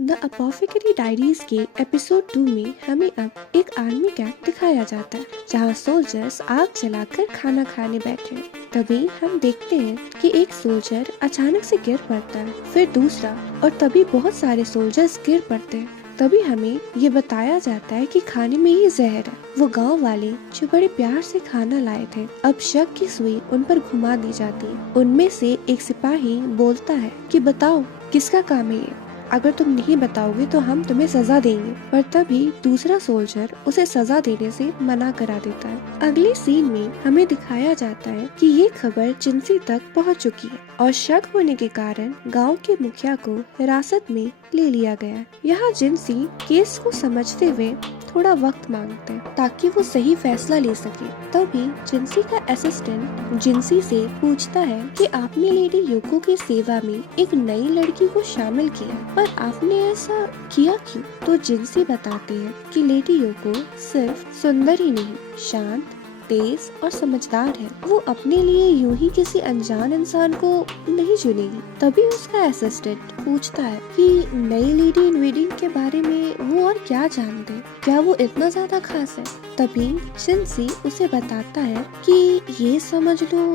The अपोथेकेरी diaries के episode 2 में हमें अब एक आर्मी कैंप दिखाया जाता है जहां सोल्जर्स आग जलाकर खाना खाने बैठे हैं। तभी हम देखते हैं कि एक सोल्जर अचानक से गिर पड़ता है, फिर दूसरा, और तभी बहुत सारे सोल्जर्स गिर पड़ते हैं। तभी हमें ये बताया जाता है कि खाने में ही जहर है। वो गांव वाले जो बड़े प्यार से खाना लाए थे, अब शक की सुई उन पर घुमा दी जाती है। उनमें से एक सिपाही बोलता है कि बताओ किसका काम है ये? अगर तुम नहीं बताओगे तो हम तुम्हें सजा देंगे। पर तभी दूसरा सोल्जर उसे सजा देने से मना करा देता है। अगले सीन में हमें दिखाया जाता है कि ये खबर जिंसी तक पहुंच चुकी है और शक होने के कारण गांव के मुखिया को हिरासत में ले लिया गया है। यहाँ जिंसी केस को समझते हुए थोड़ा वक्त मांगते हैं ताकि वो सही फैसला ले सके। तभी जिंसी का असिस्टेंट जिंसी से पूछता है कि आपने लेडी योको की सेवा में एक नई लड़की को शामिल किया, पर आपने ऐसा किया क्यों? तो जिंसी बताते हैं कि लेडी योको सिर्फ सुंदर ही नहीं, शांत, तेज और समझदार है। वो अपने लिए यूं ही किसी अनजान इंसान को नहीं चुनेगी। तभी उसका असिस्टेंट पूछता है कि नई लेडी इन वेडिंग के बारे में वो और क्या जानते, क्या वो इतना ज्यादा खास है? तभी जिंसी उसे बताता है कि ये समझ लो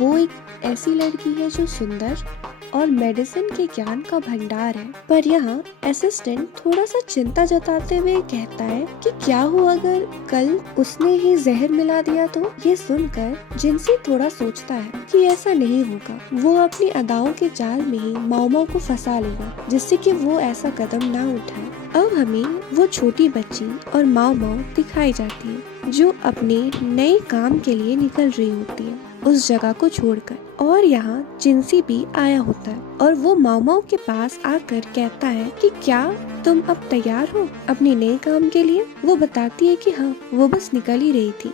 वो एक ऐसी लड़की है जो सुंदर और मेडिसिन के ज्ञान का भंडार है। पर यहाँ असिस्टेंट थोड़ा सा चिंता जताते हुए कहता है कि क्या हो अगर कल उसने ही जहर मिला दिया तो? ये सुनकर जिंसी थोड़ा सोचता है कि ऐसा नहीं होगा। वो अपनी अदाओं के जाल में ही माओ को फंसा लेगा जिससे कि वो ऐसा कदम ना उठाए। अब हमें वो छोटी बच्ची और माओ दिखाई जाती है जो अपने नए काम के लिए निकल रही होती है उस जगह को छोड़कर। और यहाँ जिंसी भी आया होता है और वो माओ के पास आकर कहता है कि क्या तुम अब तैयार हो अपने नए काम के लिए? वो बताती है कि हाँ, वो बस निकल ही रही थी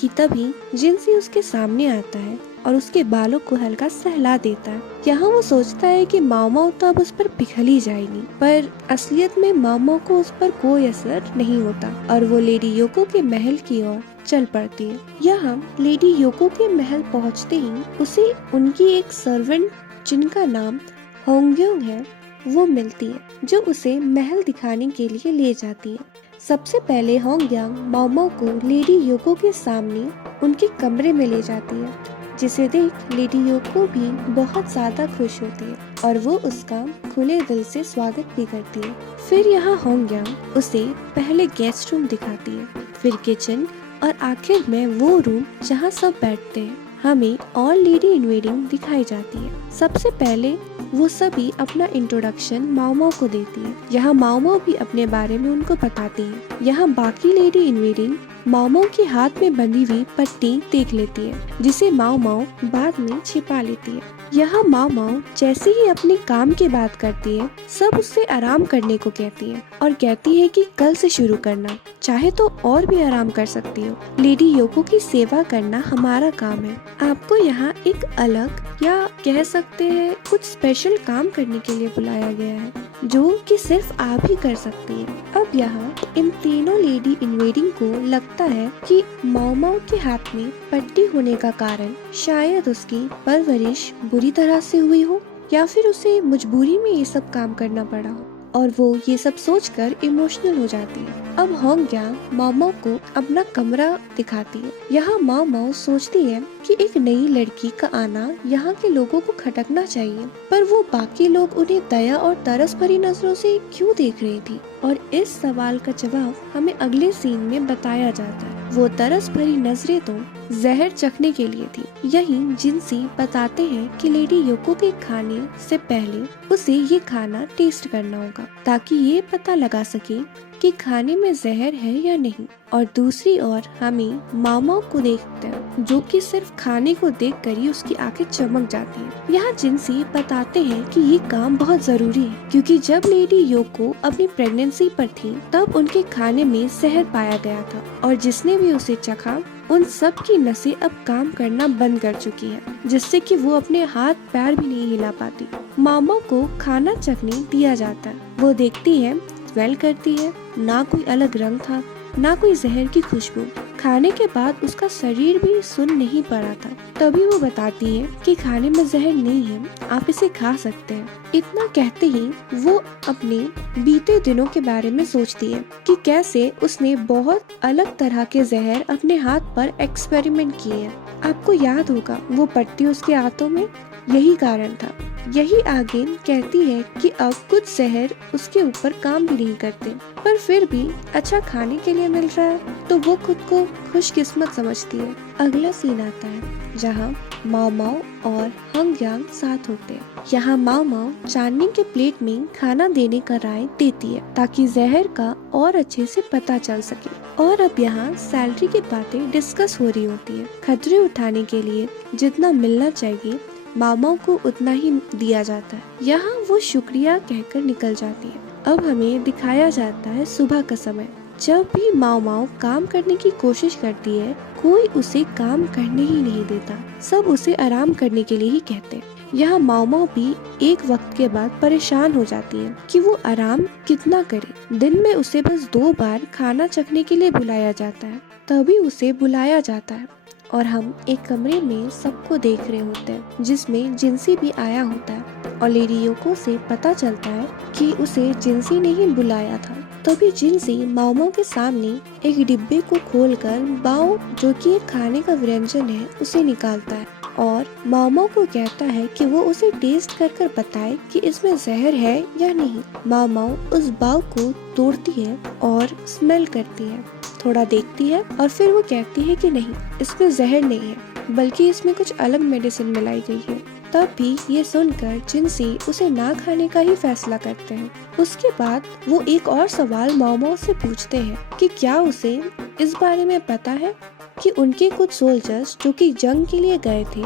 कि तभी जिंसी उसके सामने आता है और उसके बालों को हल्का सहला देता है। यहाँ वो सोचता है कि माओ तो अब उस पर पिघल ही जाएगी, पर असलियत में माओ को उस पर कोई असर नहीं होता और वो लेडी योको के महल की ओर चल पड़ती है। यहाँ लेडी योको के महल पहुँचते ही उसे उनकी एक सर्वेंट जिनका नाम होंग्योंग है वो मिलती है, जो उसे महल दिखाने के लिए ले जाती है। सबसे पहले होंग्यांग माओ को लेडी योको के सामने उनके कमरे में ले जाती है, जिसे देख लेडी योको भी बहुत ज्यादा खुश होती है और वो उसका खुले दिल से स्वागत भी करती है। फिर यहाँ होंग्यांग उसे पहले गेस्ट रूम दिखाती है, फिर किचन और आखिर में वो रूम जहाँ सब बैठते हैं। हमें और लेडी इन वेडिंग दिखाई जाती है। सबसे पहले वो सभी अपना इंट्रोडक्शन माओ को देती है। यहाँ माओ भी अपने बारे में उनको बताती है। यहाँ बाकी लेडी इन वेडिंग माओ के हाथ में बंधी हुई पट्टी देख लेती है, जिसे माओ बाद में छिपा लेती है। यहाँ माओ जैसे ही अपने काम की बात करती है, सब उससे आराम करने को कहती है और कहती है कि कल से शुरू करना, चाहे तो और भी आराम कर सकती हो। लेडी योको की सेवा करना हमारा काम है। आपको यहाँ एक अलग या कह सकते हैं कुछ स्पेशल काम करने के लिए बुलाया गया है, जो कि सिर्फ आप ही कर सकती हैं। अब यहाँ इन तीनों लेडी इन वेडिंग को लगता है कि माओ के हाथ में पट्टी होने का कारण शायद उसकी परवरिश बुरी तरह से हुई हो या फिर उसे मजबूरी में ये सब काम करना पड़ा हो, और वो ये सब सोचकर इमोशनल हो जाती है। अब होंग्यांग माओ को अपना कमरा दिखाती है। यहाँ माओ सोचती है कि एक नई लड़की का आना यहाँ के लोगों को खटकना चाहिए, पर वो बाकी लोग उन्हें दया और तरस भरी नजरों से क्यों देख रही थी? और इस सवाल का जवाब हमें अगले सीन में बताया जाता है। वो तरस भरी नजरें तो जहर चखने के लिए थी। यहीं जिंसी बताते हैं कि लेडी योको के खाने से पहले उसे ये खाना टेस्ट करना होगा ताकि ये पता लगा सके कि खाने में जहर है या नहीं। और दूसरी ओर हमें माओ को देखते हैं, जो कि सिर्फ खाने को देखकर ही उसकी आंखें चमक जाती हैं। यहाँ जिंसी बताते हैं कि ये काम बहुत जरूरी है, क्योंकि जब लेडी योको अपनी प्रेगनेंसी पर थी तब उनके खाने में जहर पाया गया था और जिसने भी उसे चखा उन सब की नसें अब काम करना बंद कर चुकी है, जिससे कि वो अपने हाथ पैर भी नहीं हिला पाती। माओ को खाना चखने दिया जाता है। वो देखती है, स्मेल करती है, ना कोई अलग रंग था, ना कोई जहर की खुशबू। खाने के बाद उसका शरीर भी सुन नहीं पा रहा था। तभी वो बताती है कि खाने में जहर नहीं है, आप इसे खा सकते हैं। इतना कहते ही वो अपने बीते दिनों के बारे में सोचती है कि कैसे उसने बहुत अलग तरह के जहर अपने हाथ पर एक्सपेरिमेंट किए हैं। आपको याद होगा वो पट्टी उसके हाथों में, यही कारण था। यही आगे कहती है कि अब कुछ जहर उसके ऊपर काम भी नहीं करते, पर फिर भी अच्छा खाने के लिए मिल रहा है तो वो खुद को खुशकिस्मत समझती है। अगला सीन आता है जहाँ माओ माओ और हंग यांग साथ होते हैं। यहाँ माओ माओ चांदनी के प्लेट में खाना देने का राय देती है ताकि जहर का और अच्छे से पता चल सके। और अब यहाँ सैलरी की बातें डिस्कस हो रही होती है। खतरे उठाने के लिए जितना मिलना चाहिए माओ माओ को उतना ही दिया जाता है। यहाँ वो शुक्रिया कहकर निकल जाती है। अब हमें दिखाया जाता है सुबह का समय। जब भी माओ माओ काम करने की कोशिश करती है, कोई उसे काम करने ही नहीं देता, सब उसे आराम करने के लिए ही कहते हैं। यहाँ माओ माओ भी एक वक्त के बाद परेशान हो जाती है कि वो आराम कितना करे। दिन में उसे बस 2 बार खाना चखने के लिए बुलाया जाता है, तभी उसे बुलाया जाता है और हम एक कमरे में सबको देख रहे होते हैं जिसमें जिनसी भी आया होता है और लेडी योको से पता चलता है कि उसे जिनसी ने ही बुलाया था। तभी जिनसी माओ माओ के सामने एक डिब्बे को खोलकर बाओ, जो कि एक खाने का व्यंजन है, उसे निकालता है और माओ माओ को कहता है कि वो उसे टेस्ट कर बताए कि इसमें जहर है या नहीं। माओ माओ उस बाव को तोड़ती है और स्मेल करती है, थोड़ा देखती है और फिर वो कहती है कि नहीं, इसमें जहर नहीं है, बल्कि इसमें कुछ अलग मेडिसिन मिलाई गई है। तब भी ये सुनकर जिनसी उसे ना खाने का ही फैसला करते हैं। उसके बाद वो एक और सवाल माओ माओ से पूछते हैं कि क्या उसे इस बारे में पता है कि उनके कुछ सोल्जर्स जो कि जंग के लिए गए थे,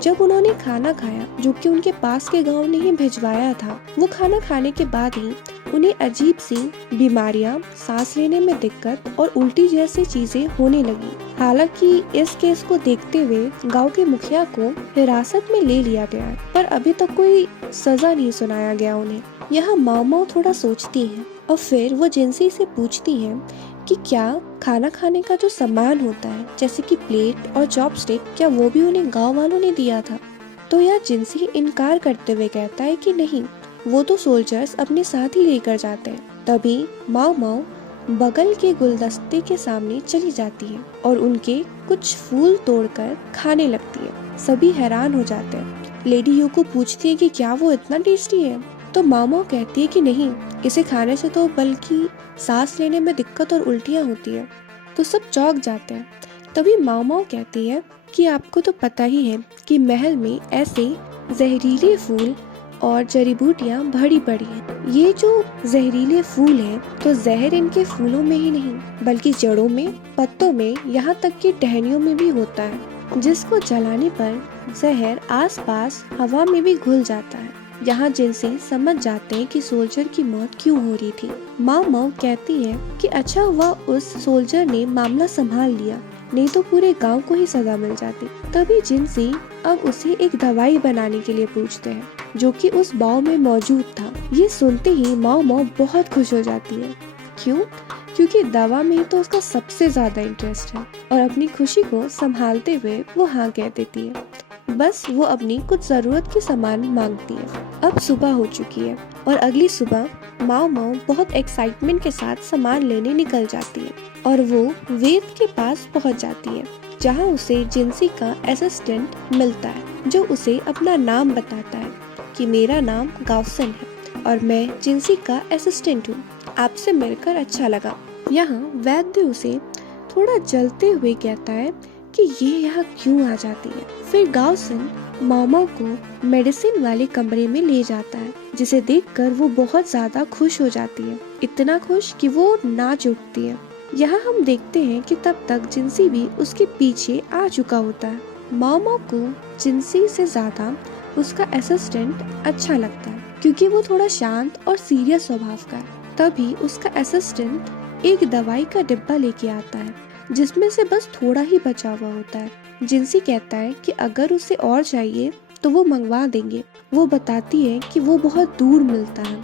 जब उन्होंने खाना खाया जो कि उनके पास के गांव ने ही भिजवाया था, वो खाना खाने के बाद ही उन्हें अजीब सी बीमारियां, सांस लेने में दिक्कत और उल्टी जैसी चीजें होने लगी। हालांकि इस केस को देखते हुए गांव के मुखिया को हिरासत में ले लिया गया है, पर अभी तक कोई सजा नहीं सुनाया गया उन्हें। यहाँ माओ माओ थोड़ा सोचती है और फिर वो जिनसी से पूछती है कि क्या खाना खाने का जो सामान होता है जैसे कि प्लेट और चॉपस्टिक, क्या वो भी उन्हें गांव वालों ने दिया था? तो यह जिनसी इनकार करते हुए कहता है कि नहीं, वो तो सोल्जर्स अपने साथ ही लेकर जाते हैं। तभी माओ माओ बगल के गुलदस्ते के सामने चली जाती है और उनके कुछ फूल तोड़कर खाने लगती है। सभी हैरान हो जाते हैं। लेडी योको पूछती है कि क्या वो इतना टेस्टी है? तो माओ माओ कहती है कि नहीं, इसे खाने से तो बल्कि सांस लेने में दिक्कत और उल्टियाँ होती है। तो सब चौंक जाते हैं। तभी माओ माओ कहती है कि आपको तो पता ही है कि महल में ऐसे जहरीले फूल और जड़ी बूटियाँ भरी पड़ी हैं। ये जो जहरीले फूल हैं तो जहर इनके फूलों में ही नहीं बल्कि जड़ों में, पत्तों में, यहाँ तक कि टहनियों में भी होता है, जिसको जलाने पर जहर आसपास हवा में भी घुल जाता है। यहाँ जिनसे समझ जाते हैं कि सोल्जर की मौत क्यों हो रही थी। माओ माओ कहती है कि अच्छा हुआ उस सोल्जर ने मामला संभाल लिया, नहीं तो पूरे गांव को ही सजा मिल जाती। तभी जिनसी अब उसे एक दवाई बनाने के लिए पूछते हैं जो कि उस बाव में मौजूद था। ये सुनते ही माओ माओ बहुत खुश हो जाती है। क्यों? क्योंकि दवा में तो उसका सबसे ज्यादा इंटरेस्ट है और अपनी खुशी को संभालते हुए वो हाँ कह देती है। बस वो अपनी कुछ जरूरत के सामान मांगती है। अब सुबह हो चुकी है और अगली सुबह माओ माओ बहुत एक्साइटमेंट के साथ सामान लेने निकल जाती है और वो वेद के पास पहुंच जाती है जहां उसे जिनसी का असिस्टेंट मिलता है जो उसे अपना नाम बताता है कि मेरा नाम गाउसन है और मैं जिनसी का असिस्टेंट हूँ, आपसे मिलकर अच्छा लगा। यहाँ वैद्य उसे थोड़ा जलते हुए कहता है कि ये यहाँ क्यों आ जाती है। फिर गाउसन माओ माओ को मेडिसिन वाले कमरे में ले जाता है जिसे देखकर वो बहुत ज्यादा खुश हो जाती है, इतना खुश कि वो नाच उठती है। यहाँ हम देखते हैं कि तब तक जिनसी भी उसके पीछे आ चुका होता है। माओ माओ को जिनसी से ज्यादा उसका असिस्टेंट अच्छा लगता है क्योंकि वो थोड़ा शांत और सीरियस स्वभाव का है। तभी उसका असिस्टेंट एक दवाई का डिब्बा लेके आता है जिसमें से बस थोड़ा ही बचा हुआ होता है। जिनसी कहता है कि अगर उसे और चाहिए तो वो मंगवा देंगे। वो बताती है कि वो बहुत दूर मिलता है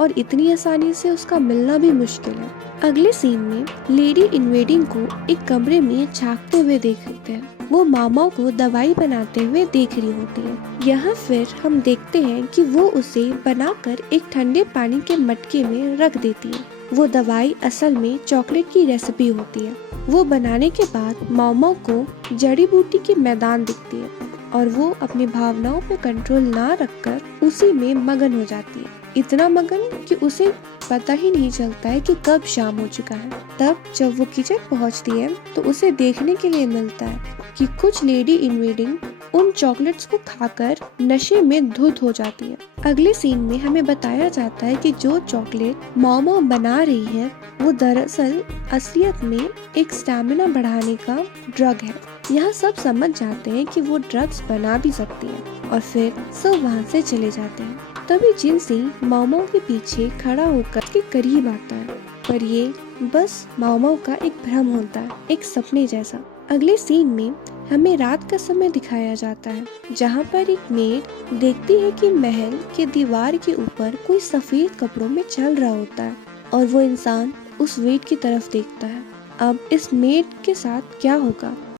और इतनी आसानी से उसका मिलना भी मुश्किल है। अगले सीन में लेडी इनवेडिंग को एक कमरे में झांकते हुए देखते हैं। वो मामा को दवाई बनाते हुए देख रही होती है। यहाँ फिर हम देखते हैं कि वो उसे बनाकर एक ठंडे पानी के मटके में रख देती है। वो दवाई असल में चॉकलेट की रेसिपी होती है। वो बनाने के बाद मामा को जड़ी बूटी के मैदान दिखती है और वो अपनी भावनाओं पे कंट्रोल ना रखकर उसी में मगन हो जाती है। इतना मगन कि उसे पता ही नहीं चलता है कि कब शाम हो चुका है। तब जब वो किचन पहुंचती है तो उसे देखने के लिए मिलता है कि कुछ लेडी इनवेडिंग उन चॉकलेट्स को खाकर नशे में धुत हो जाती है। अगले सीन में हमें बताया जाता है कि जो चॉकलेट मामा बना रही है वो दरअसल असलियत में एक स्टैमिना बढ़ाने का ड्रग है। यहाँ सब समझ जाते हैं कि वो ड्रग्स बना भी सकती है और फिर सब वहाँ से चले जाते हैं। तभी जिनसी मामा के पीछे खड़ा होकर के करीब आता है, पर ये बस मामा का एक भ्रम होता है, एक सपने जैसा। अगले सीन में हमें रात का समय दिखाया जाता है, जहाँ पर एक मेड देखती है कि महल के दीवार के ऊपर कोई सफेद कपड़ों में चल रहा होता है और वो इंसान उस वेट की तरफ देखता है। अब इस मेड के साथ क्या होगा